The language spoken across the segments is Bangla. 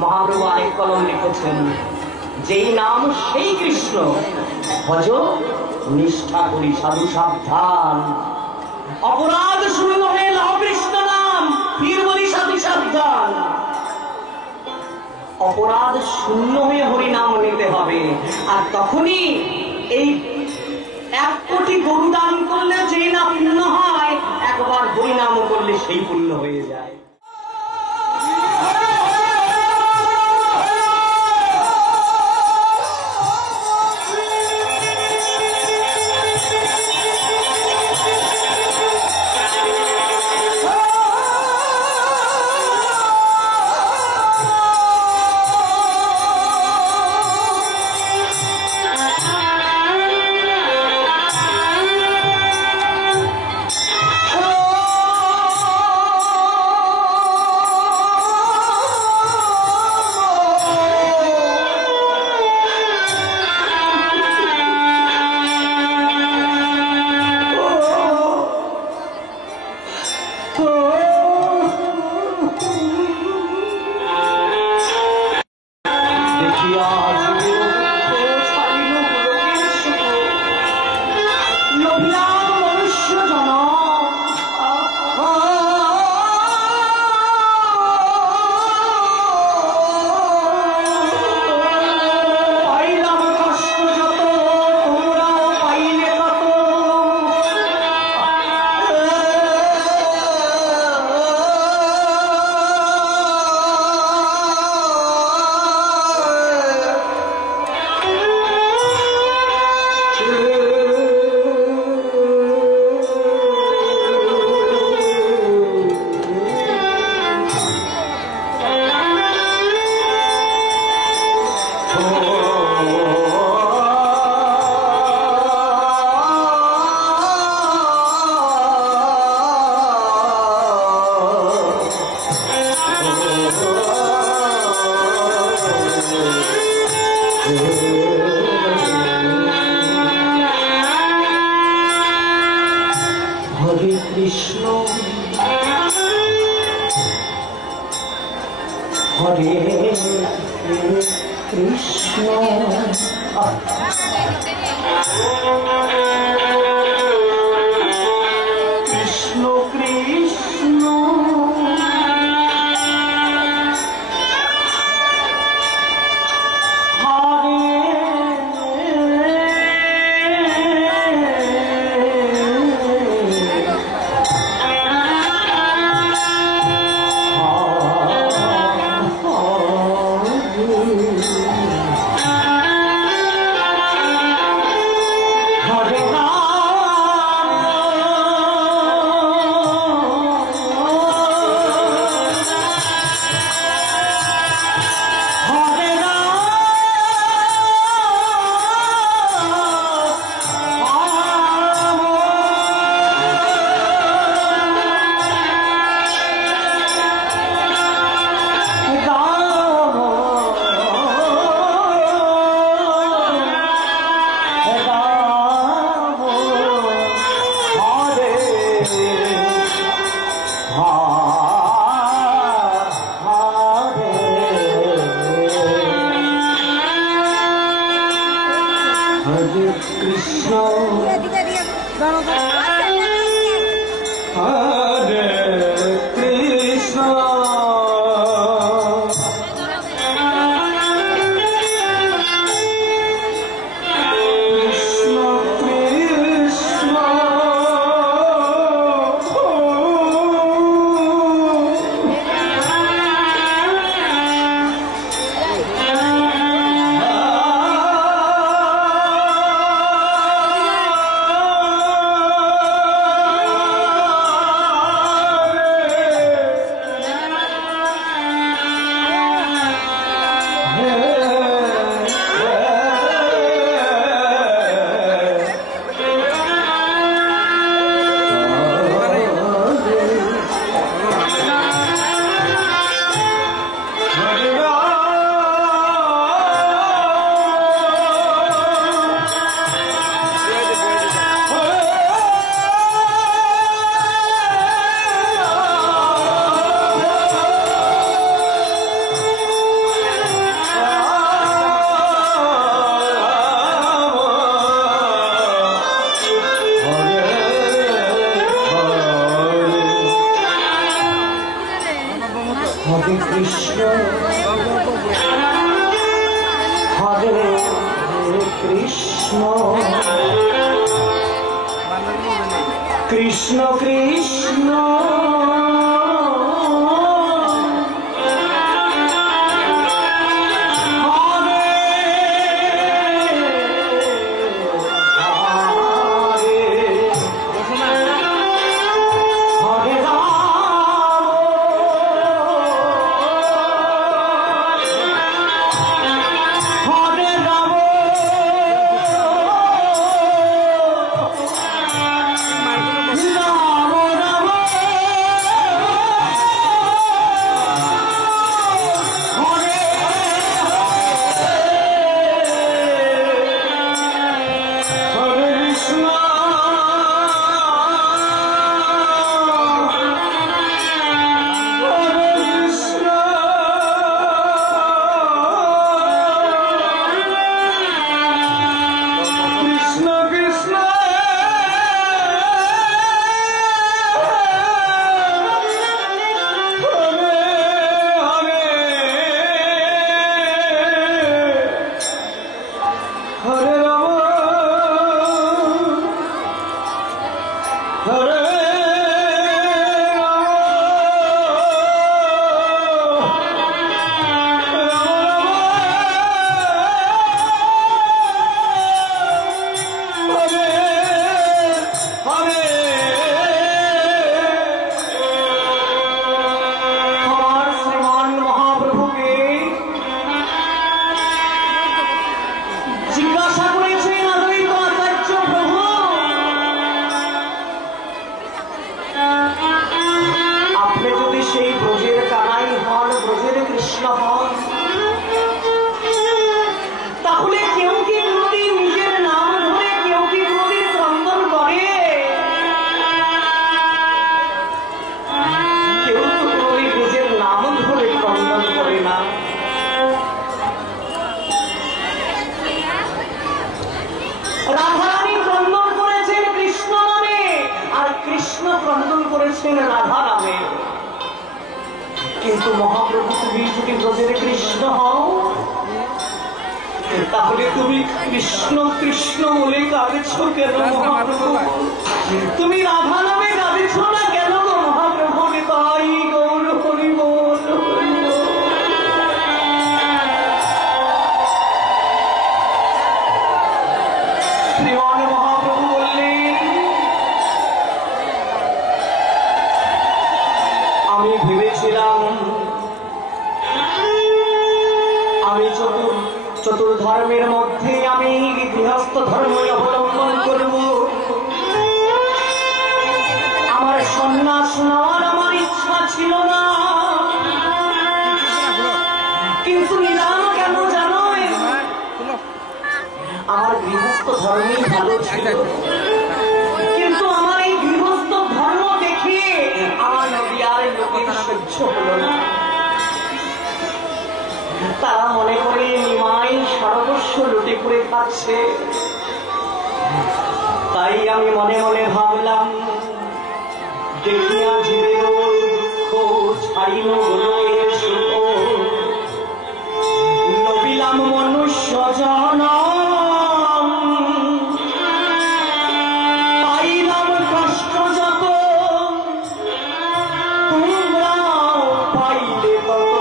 মহাপ্রভু আরেক কলম লিখেছেন, যেই নাম সেই কৃষ্ণ, ভজ নিষ্ঠা করি সাধু সাবধান। অপরাধ শূন্য হয়ে লাভ কৃষ্ণ নাম, ফির বলি সাধু সাবধান। অপরাধ শূন্য হয়ে হরিনাম নিতে হবে। আর তখনই এই 1 কোটি গরু দান করলে যে না পুণ্য হয়, একবার হরিনাম করলে সেই পুণ্য হয়ে যায়। কৃষ্ণ হরে কৃষ্ণ কৃষ্ণ কৃষ্ণ রাধা নামে। কিন্তু মহাপ্রভু তুমি যদি ব্রজের কৃষ্ণ হও তাহলে তুমি কৃষ্ণ কৃষ্ণ বলে কাঁদেছ কেন মহাপ্রভু? তুমি রাধা নামে কাঁদেছ না কেন গো মহাপ্রভু? তাই গৌর হরি বল। শ্রীমান মহাপ্রভু বললেন, আমি ভেবেছিলাম আমি চতুর্ধর্মের মধ্যে আমি গৃহস্থ ধর্ম অবলম্বন করব, আমার সন্ন্যাস নেওয়ার আমার ইচ্ছা ছিল না। কিন্তু নিলাম কেন জানো? আমার গৃহস্থ ধর্মই ভালো ছিল, কিন্তু আমার এই গৃহস্থ ধর্ম দেখে আমার নদিয়ার লোকের সহ্য হলো না। তারা মনে করে নিমাই সর্বস্ব লুটে করে খাচ্ছে। তাই আমি মনে মনে ভাবলাম, দেখিয়া জীবের দুঃখ ছাড়িল গোলকের সুখ, নবিলাম মনুষ্য জনম, পাইলাম কষ্ট যত তোমরাও পাইলে তত,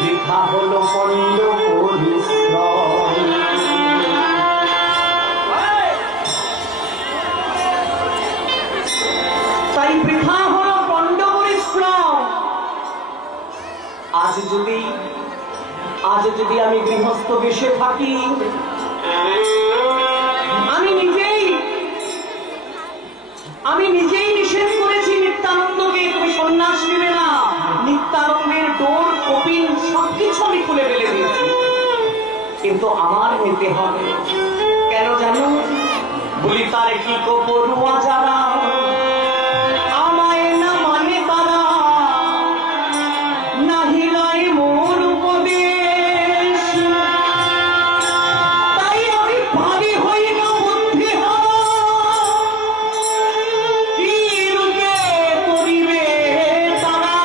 বৃথা হল পণ্ড পরিশ্রম। তাই বৃথা হল পণ্ড পরিশ্রম। আজ যদি আমি গৃহস্থ বেশে থাকি, আমি নিজেই নিষেধ করেছি নিত্যানন্দকে, তুমি সন্ন্যাস নেবে না। নিত্যানন্দের ডোর কপিন সবকিছু আমি খুলে ফেলে দিয়েছি, কিন্তু আমার নিতে হবে। কেন জানো? বলি তার কি পড়ুয়া যারা আমায় না মানে তারা নাহি লয় মোর উপদেশ, তাই আমি ভারী হই না বুদ্ধি হারা, কি রূপে করিবে তারা।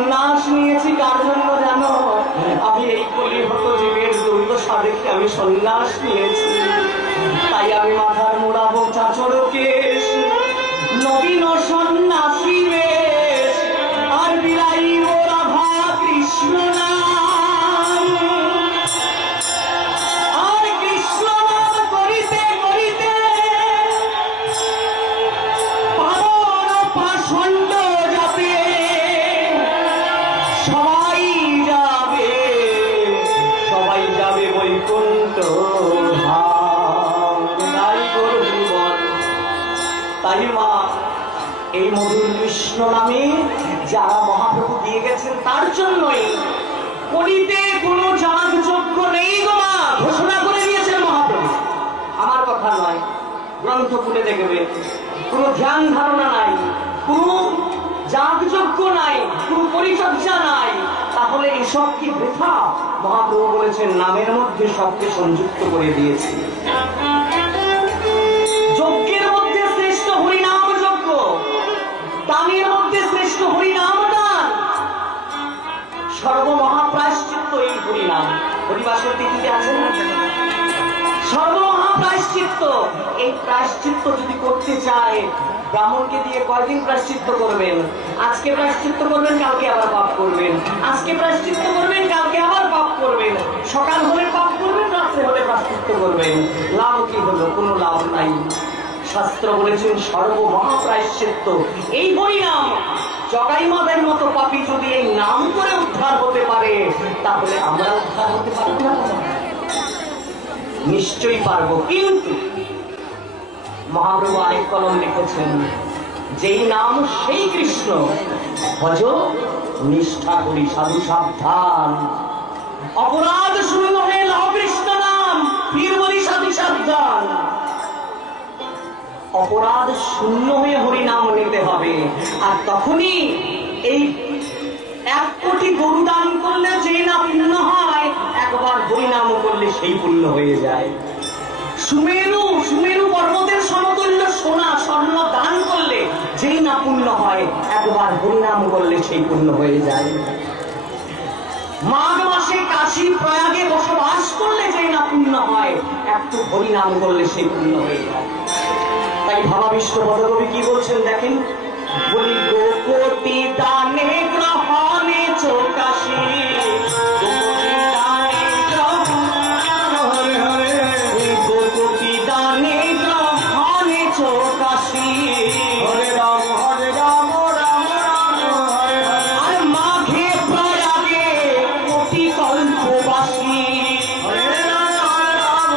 সন্ন্যাস নিয়েছি কার জন্য জানো? আমি এই কলিহত জীবের দুর্দশা দেখে আমি সন্ন্যাস নিয়েছি। তাই আমি মাথার মোড়াবো চাচর কেশ, নবীন সন্ন্যাসী বেশ, আর বিলাইব রাধা কৃষ্ণ নাম। আর কৃষ্ণ নাম করিতে করিতে পাবন পাষণ্ড যাবে, সবাই যাবে, সবাই যাবে বৈকুণ্ঠ ধাম। তাই গো জীবন, তাই মা এই মধুর কৃষ্ণ নামে যারা মহাপ্রভু দিয়ে গেছেন তার জন্যই করিতে কোনো যাগযজ্ঞ নেই গো মা, ঘোষণা করে দিয়েছেন মহাপ্রভু। আমার কথা নয়, গ্রন্থ খুলে দেখবে, কোনো ধ্যান ধারণা নাই, কোনো যাগযজ্ঞ নাই, কোনো পরিচর্যা নাই, তাহলে এসব কি বৃথা? মহাপ্রভু বলেছেন নামের মধ্যে সবকে সংযুক্ত করে দিয়েছে। যজ্ঞের মধ্যে শ্রেষ্ঠ হরিনাম যজ্ঞ, দানের মধ্যে শ্রেষ্ঠ হরিনাম দান, সর্বমহাপ্রায়শ্চিত্ত এই হরিনাম। হরিবাসর তিথিতে আছেন না, সর্বমহাপ্রায়শ্চিত্ত। এই প্রায়শ্চিত্ত যদি করতে চায়, ব্রাহ্মণকে দিয়ে কয়দিন প্রায়শ্চিত্ত করবেন? আজকে প্রায়শ্চিত্ত করবেন, কালকে আবার পাপ করবেন, আজকে প্রায়শ্চিত্ত করবেন, কালকে আবার পাপ করবেন, সকাল হলে পাপ করবেন, রাত্রে হলে প্রায়শ্চিত্ত করবেন। লাভ কি হলো? কোনো লাভ নাই। শাস্ত্র বলেছেন সর্বমহাপ্রায়শ্চিত্ত এই হরিনাম। জগাই মাদের মতো পাপী যদি এই নাম করে উদ্ধার হতে পারে, তাহলে আমরা উদ্ধার হতে পারবো না? নিশ্চয়ই পারবো। কিন্তু মহাপ্রভু আরেক কলম লিখেছেন, যেই নাম সেই কৃষ্ণ, ভজ নিষ্ঠা করি সাধু সাবধান। অপরাধ শূন্য হয়ে লহ কৃষ্ণ নাম, ফির বলি সাধু সাবধান। অপরাধ শূন্য হয়ে হরিনাম নিতে হবে। আর তখনই এই 1 কোটি গরু দান করলে যে না পুণ্য হয়, একবার হরিনাম করলে সেই পুণ্য হয়ে যায়। সুমেরু পর্বতের সমতুল্য সোনা স্বর্ণ দান করলে যেই না পুণ্য হয়, একবার হরিনাম করলে সেই পুণ্য হয়ে যায়। মাঘ মাসে কাশী প্রয়াগে বসবাস করলে যেই না পুণ্য হয়, একটু হরিনাম করলে সেই পুণ্য হয়ে যায়। তাই ভাবাবিষ্ট পদকবি কি বলছেন দেখেন, বলি গোপতি দানে গ্রহণে চোকাশি, গোপতি দানে গ্রহণে চোকাশি, হরে রাম রাম রাম হরে হরে, আর মাঘে প্রয়াগে কোটি কল্পবাসী, হরে রাম রাম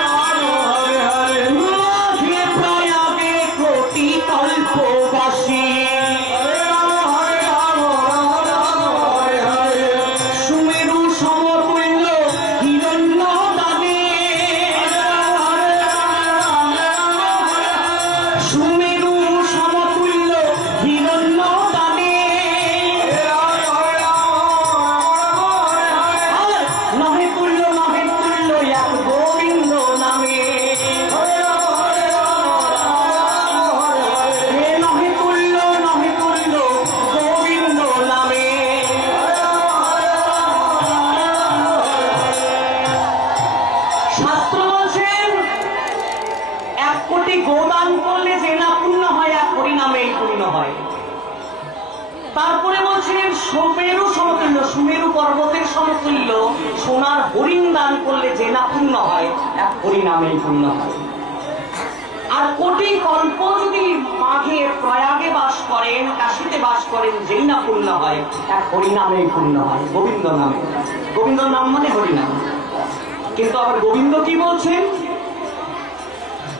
রাম হরে হরে, মাঘে প্রয়াগে কোটি কল্পবাসী, হরে রাম রাম রাম হরে হরে, সুমেরু সমতুল্য হিরণ্য দানে, সুমেরু সমতুল্য হিরণ্য দানে, নহে তুল্য এক গোবিন্দ নামে, নহে তুল্য গোবিন্দ নামে। শাস্ত্র বলছেন 1 কোটি গোদান করলে যে না পুণ্য হয়, 1 হরিনামেই পুণ্য হয়। তারপরে বলছেন সুমেরু পর্বতের সমতুল্য সোনার হরিণ দান করলে যে না পুণ্য হয়, 1 হরিনামেই পুণ্য হয়। আর কোটি কল্প যদি মাঘে প্রয়াগে বাস করেন, কাশীতে বাস করেন, যেই না পুণ্য হয়, 1 হরিনামেই পুণ্য হয়, গোবিন্দ নামে। গোবিন্দ নাম মানে হরিনাম। কিন্তু আবার গোবিন্দ কি বলছেন?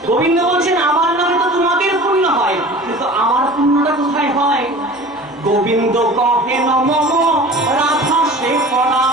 গোবিন্দ বলছেন আমার নামে তো তোমাদের পুণ্য হয়, কিন্তু আমার পুণ্যটা কোথায় হয়? গোবিন্দ কহে নমঃ রাধা সে করা,